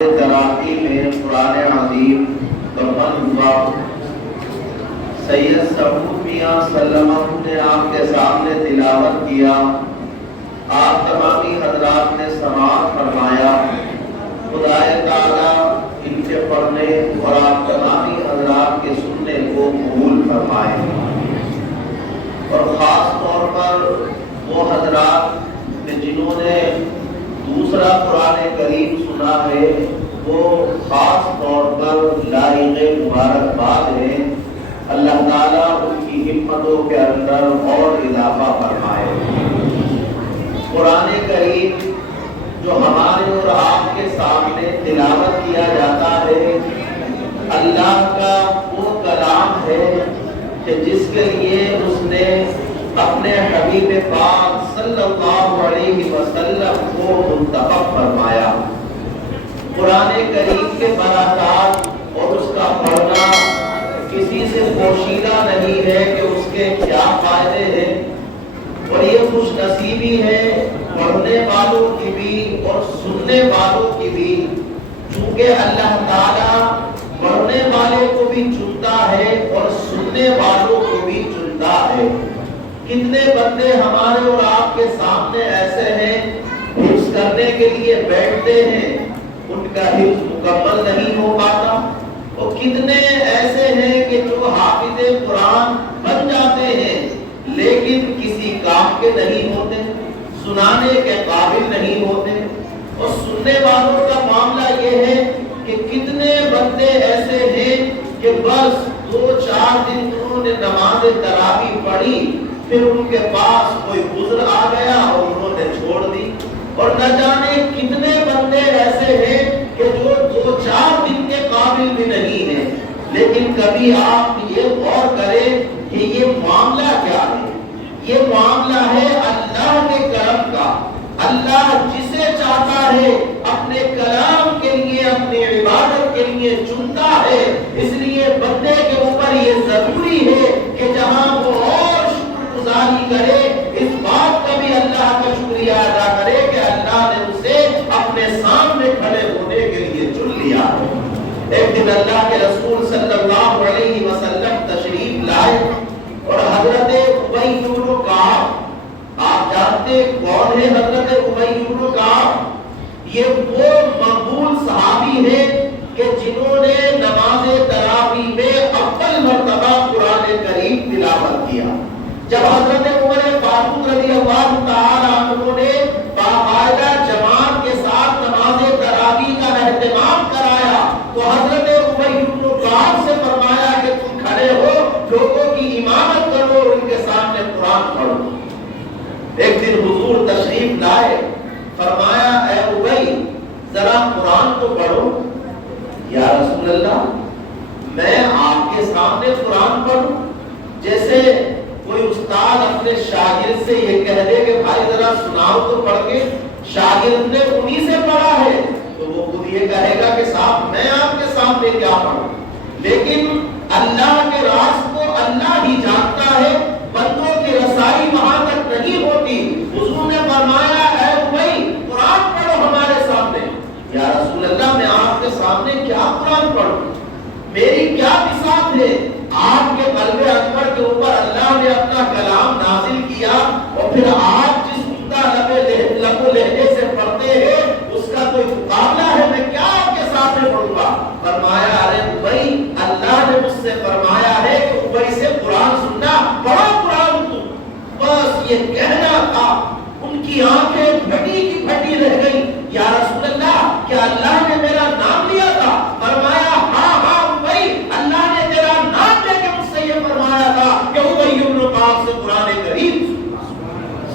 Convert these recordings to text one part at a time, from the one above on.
تراقی میں قرآن عظیم ترجمہ ہوا۔ سید سعود میاں سلمہ نے آپ کے سامنے تلاوت کیا، آپ تمامی حضرات نے سماعت فرمایا۔ خدائے تعالیٰ ان کے پڑھنے اور آپ تمامی حضرات کے سننے کو قبول فرمائے، اور خاص طور پر وہ حضرات جنہوں نے دوسرا قرآن کریم سنا ہے وہ خاص طور پر لائق مبارکباد ہیں۔ اللہ تعالیٰ ان کی ہمتوں کے اندر اور اضافہ فرمائے۔ قرآن کریم جو ہمارے اور آپ کے سامنے تلاوت کیا جاتا ہے، اللہ کا وہ کلام ہے کہ جس کے لیے اس نے اپنے حبیب پاک صلی اللہ علیہ وسلم کو منتخب فرمایا۔ قرآن کریم کے برکات اور اس کا پڑھنا کسی سے پوشیدہ نہیں ہے کہ اس کے کیا فائدے ہیں، اور یہ خوش نصیبی ہے پڑھنے والوں کی بھی اور سننے والوں کی بھی، چونکہ اللہ تعالیٰ پڑھنے والے کو بھی چنتا ہے اور سننے والوں کو بھی چنتا ہے۔ کتنے بندے ہمارے اور آپ کے سامنے ایسے ہیں حفظ کرنے کے لیے بیٹھتے ہیں، ان کا حفظ مکمل نہیں ہو پاتا، اور کتنے ایسے ہیں کہ جو حافظ قرآن بن جاتے ہیں لیکن کسی کام کے نہیں ہوتے، سنانے کے قابل نہیں ہوتے۔ اور سننے والوں کا معاملہ یہ ہے کہ کتنے بندے ایسے ہیں کہ بس 2-4 دن انہوں نے نماز تراویح پڑھی، پھر ان کے پاس کوئی عذر آ گیا اور انہوں نے چھوڑ دی۔ اور نہ جانے کتنے بندے ایسے ہیں کہ جو 2-4 دن کے قابل بھی نہیں ہیں۔ لیکن کبھی آپ یہ غور کریں کہ یہ معاملہ کیا ہے؟ یہ معاملہ ہے اللہ کے کرم کا۔ اللہ جسے چاہتا ہے اپنے کلام کے لیے، اپنی عبادت کے لیے چنتا ہے۔ اس لیے بندے کے اوپر یہ ضروری ہے کہ جہاں وہ اور گزاری کرے، اس بات کا بھی اللہ کا شکریہ ادا کرے کہ اللہ نے اسے اپنے سامنے کھڑے ہونے کے لیے چن لیا۔ ایک دن اللہ کے رسول صلی اللہ علیہ وسلم تشریف لائے، اور حضرت ابی بن کعب، آپ جانتے کون ہے حضرت ابی بن کعب؟ یہ وہ مقبول صحابی ہے کہ جنہوں نے نماز تراویح میں اول مرتبہ قرآن کریم تلاوت کیا۔ جب حضرت عمر فاروق رضی اللہ تعالی عنہ نے باقاعدہ جماعت کے ساتھ نماز تراویح کا اہتمام کرایا تو حضرت ابی بن کعب سے فرمایا کہ تم کھڑے ہو، لوگوں کی امامت کرو اور ان کے سامنے قرآن پڑھو۔ ایک دن حضور تشریف لائے، فرمایا اے ابی ذرا قرآن تو پڑھو۔ یا رسول اللہ میں آپ کے سامنے قرآن پڑھوں؟ جیسے کوئی استاد اپنے شاگرد سے یہ کہہ دے کہ بھائی ذرا سناؤ تو پڑھ کے، شاگرد نے انہی سے پڑھا ہے تو وہ خود یہ کہے گا کہ صاحب میں آپ کے سامنے کیا پڑھوں۔ لیکن اللہ کے راز کو اللہ ہی جانتا ہے، بندوں کی رسائی وہاں تک نہیں ہوتی۔ حضور نے فرمایا اے ابی قرآن پڑھو ہمارے سامنے۔ یا رسول اللہ میں آپ کے سامنے کیا قرآن پڑھوں؟ میری کیا بساط ہے؟ آپ کے قلب اکبر کے اوپر اللہ نے اپنا کلام نازل کیا، اور پھر آپ جس لب و لہجے سے پڑھتے ہیں اس کا کوئی مقابلہ ہے؟ میں کیا آپ کے سامنے پڑھوں گا؟ فرمایا ارے ابی اللہ نے مجھ سے فرمایا ہے کہ ابی سے قرآن سننا، پڑھو قرآن تو۔ بس یہ کہنا تھا، ان کی آنکھیں پھٹی کی پھٹی رہ گئی۔ یا رسول اللہ کیا اللہ نے میرا نام لیا تھا؟ فرمایا ہاں ہاں ابی اللہ نے تیرا نام لے کے مجھ سے یہ فرمایا تھا کہ ابی بن کعب سے قرآن کریم سننا۔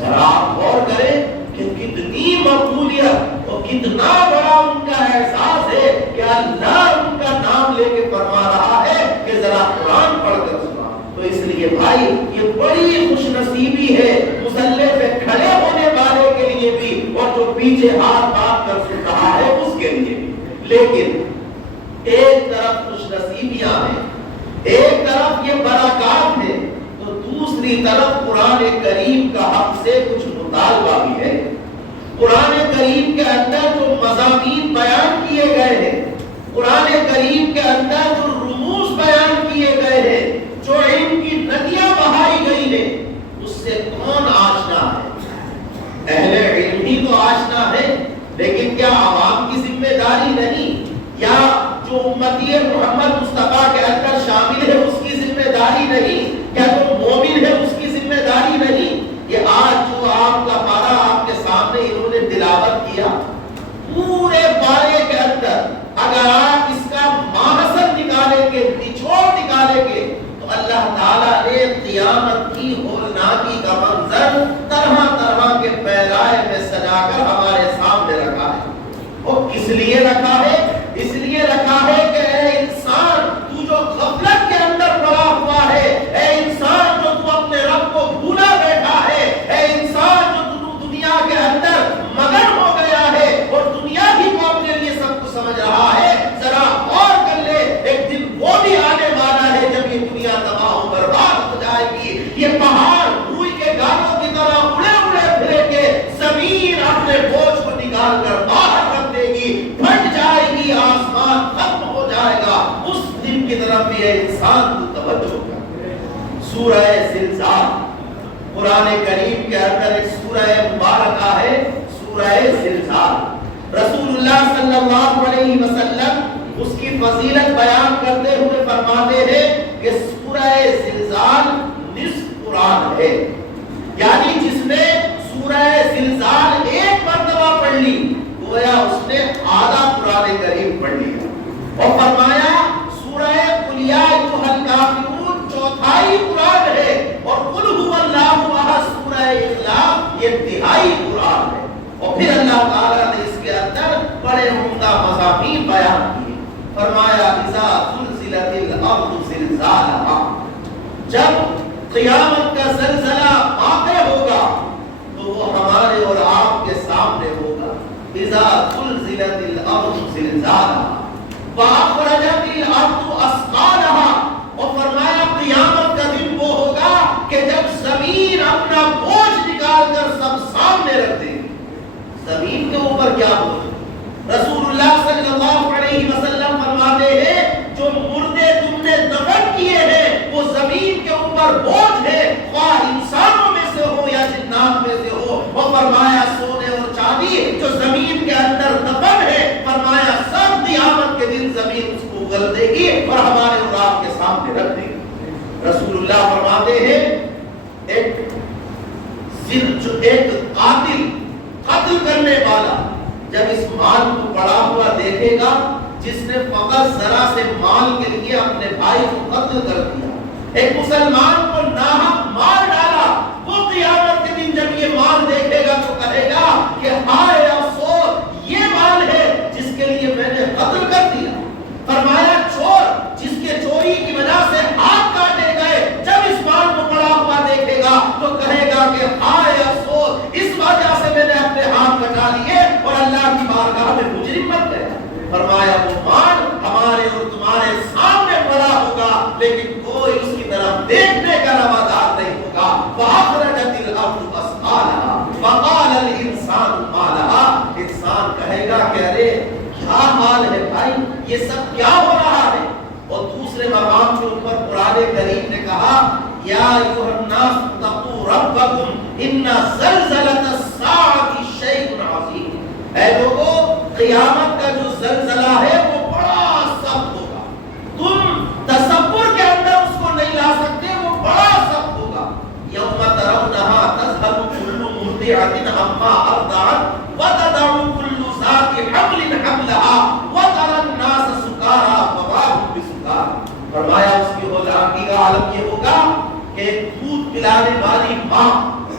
ذرا آپ غور کریں کہ کتنی مقبولیت اور کتنا بڑا ان کا احساس ہے کہ اللہ ان کا نام لے کے فرما رہا ہے کہ ذرا قرآن پڑھ کر سنا۔ تو اس لیے بھائی یہ بڑی خوش نصیبی ہے مصلی پہ کھڑے ہونے والے کے لیے بھی، اور جو پیچھے ہاتھ باندھ کر سن رہا ہے اس کے لیے بھی۔ لیکن ایک طرف خوش نصیبیاں ہیں، ایک طرف یہ برکات ہے، تو دوسری طرف قرآن کریم کا حق سے کچھ مطالبہ بھی ہے۔ قرآن کریم کے اندر جو مضامین بیان کیے گئے ہیں، قرآن کریم کے اندر جو رموز بیان کیے گئے ہیں، جو علم کی ندیاں بہائی گئی ہیں، اس سے کون آشنا ہے؟ اہل علم ہی تو آشنا ہے، لیکن کیا عوام کی ذمہ داری نہیں؟ یا جو امتی محمد مصطفیٰ کے اندر شامل ہے اس کی ذمہ داری نہیں؟ کیا جو مومن ہے اس کی ذمہ داری نہیں؟ یہ آج جو آپ کا پارہ آپ کے سامنے انہوں نے تلاوت کیا، پورے پارے کے اندر اگر آپ اس کا ماحصل نکالیں گے، نچوڑ نکالیں گے، تو اللہ تعالیٰ نے قیامت کی ہولناکی کا منظر طرح طرح کے پیرائے میں سجا کر ہمارے سامنے رکھا ہے۔ وہ کس لیے رکھا ہے؟ اس لیے رکھا ہے کہ اے انسان، تو جو غفلت کے اندر پڑا ہوا ہے، اے انسان جو تو اپنے رب کو بھولا بیٹھا ہے، اے انسان جو تو دنیا کے اندر مگن ہو گیا ہے اور دنیا ہی کو اپنے لیے سب کچھ سمجھ رہا ہے، ذرا غور کر لے، ایک دن وہ بھی آنے والا ہے جب یہ دنیا تباہ و برباد ہو جائے گی، یہ پہاڑ روئی کے گانوں کی طرح اڑے اڑے پھرے کے زمین اپنے بوجھ کو نکال کر باہر رکھ دے گی، پھٹ جائے گی، آسمان ختم ہو جائے گا۔ اس دن کی طرف بھی انسان کو توجہ کر۔ سورہ زلزال، قرآن کریم کے اندر ایک سورہ مبارکہ ہے، سورہ زلزال۔ رسول اللہ صلی اللہ علیہ وسلم اس کی فضیلت بیان کرتے ہوئے فرماتے ہیں کہ سورہ زلزال نصف قرآن ہے، یعنی جس نے سورہ زلزال ایک مرتبہ پڑھ لی گویا اس نے آدھا قرآن کریم پڑھ لیا، اور فرمایا سورہ قل یا ایھا الکافرون چوتھائی قرآن ہے، اور قل ھو اللہ احد سورہ اخلاص یہ تہائی قرآن ہے۔ اور پھر اللہ تعالیٰ نے اس کے اندر بڑے عمدہ مضامین بیان کیے، فرمایا اذا زلزلت الارض زلزالھا، جب قیامت کا زلزلہ واقع ہوگا تو وہ ہمارے اور آپ کے سامنے ہوگا۔ اذا زلزلت الارض زلزالھا واخرجت الارض اثقالھا، اور فرمایا قیامت کا دن وہ ہوگا کہ جب زمین اپنا بوجھ نکال کر سب سامنے رکھ دے گی۔ زمین کے اوپر کیا بوجھ؟ رسول اللہ صلی اللہ علیہ وسلم فرماتے ہیں جو مردے تم نے دفن کیے ہیں وہ زمین کے اوپر بوجھ ہے، خواہ انسانوں میں سے ہو یا جنات میں سے ہو۔ اور فرمایا سونے اور چاندی جو زمین کے اندر دفن ہے، فرمایا سب قیامت کے دن زمین اس کو اگل دے گی اور ہمارے اور آپ کے سامنے رکھ دے گی۔ رسول اللہ فرماتے ہیں ایک قاتل، قتل کرنے والا جب اس مال کو پڑا ہوا دیکھے گا جس نے فقط ذرا سے مال کے لیے اپنے بھائی کو قتل کر دیا، ایک مسلمان کو ناحق مار ڈالا، وہ قیامت کے دن جب یہ مال دیکھے گا تو کہے گا کہ ہائے افسوس، یہ مال ہے جس کے لیے میں نے قتل کر دیا۔ فرمایا چور جس کے چوری کی وجہ سے ہاتھ کاٹے گئے جب اس مال کو پڑا ہوا دیکھے گا تو کہے گا کہ ہائے افسوس، اس وجہ سے میں نے اپنے ہاتھ کٹا لیے اور اللہ کی بارگاہ میں مجرم بن گیا۔ فرمایا وہ مال ہمارے اور تمہارے سامنے پڑا ہوگا لیکن کوئی اس کی طرف دیکھنے کا روادار نہیں ہوگا۔ وَأَخْرَجَتِ الْأَرْضُ أَثْقَالَهَا وَقَالَ الْإِنسَانُ مَا لَهَا، انسان کہے گا کہ ارے کیا حال ہے بھائی، یہ سب کیا ہو رہا ہے؟ اور دوسرے مقام کے اوپر قرآن کریم نے کہا یا ایھا الناس اتقوا ربکم ان زلزلۃ الساعۃ شیء عظیم، اے لوگوں قیامت کا جو زلزلہ ہے وہ بڑا سخت ہوگا، تم تصور کے اندر اس کو نہیں لا سکتے، وہ بڑا سخت ہوگا۔ یوم ترونھا تذہل کل مرضعۃ عما ارضعت وتضع كل ذات حمل حملها وترى الناس سکارى وما هم بسکارى، فرمایا اس کی ہولناکی کا عالم یہ ہوگا کہ دودھ پلانے والی ماں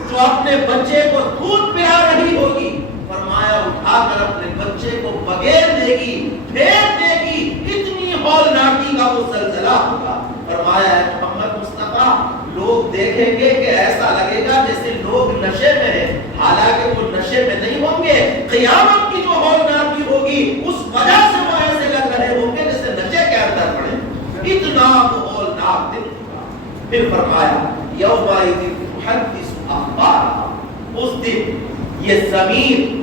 جو اپنے بچے کو دودھ پلا رہی ہوگی، فرمایا اٹھا کر اپنے بچے کو بغیر دے گی، پھینک دے گی، اتنی ہولناکی کا وہ زلزلہ ہوگا۔ فرمایا محمد مصطفیٰ لوگ دیکھیں گے کہ ایسا لگے گا جیسے لوگ نشے میں ہیں، حالانکہ وہ نشے میں نہیں ہوں گے، قیامت کی جو ہولناکی ہوگی اس وجہ سے وہ ایسے لگ رہے ہوں گے جیسے نشے کے اندر پڑے، اتنا وہ ہولناک دن ہوگا۔ پھر فرمایا یومئذ تحدث اخبارها، اس دن یہ زمین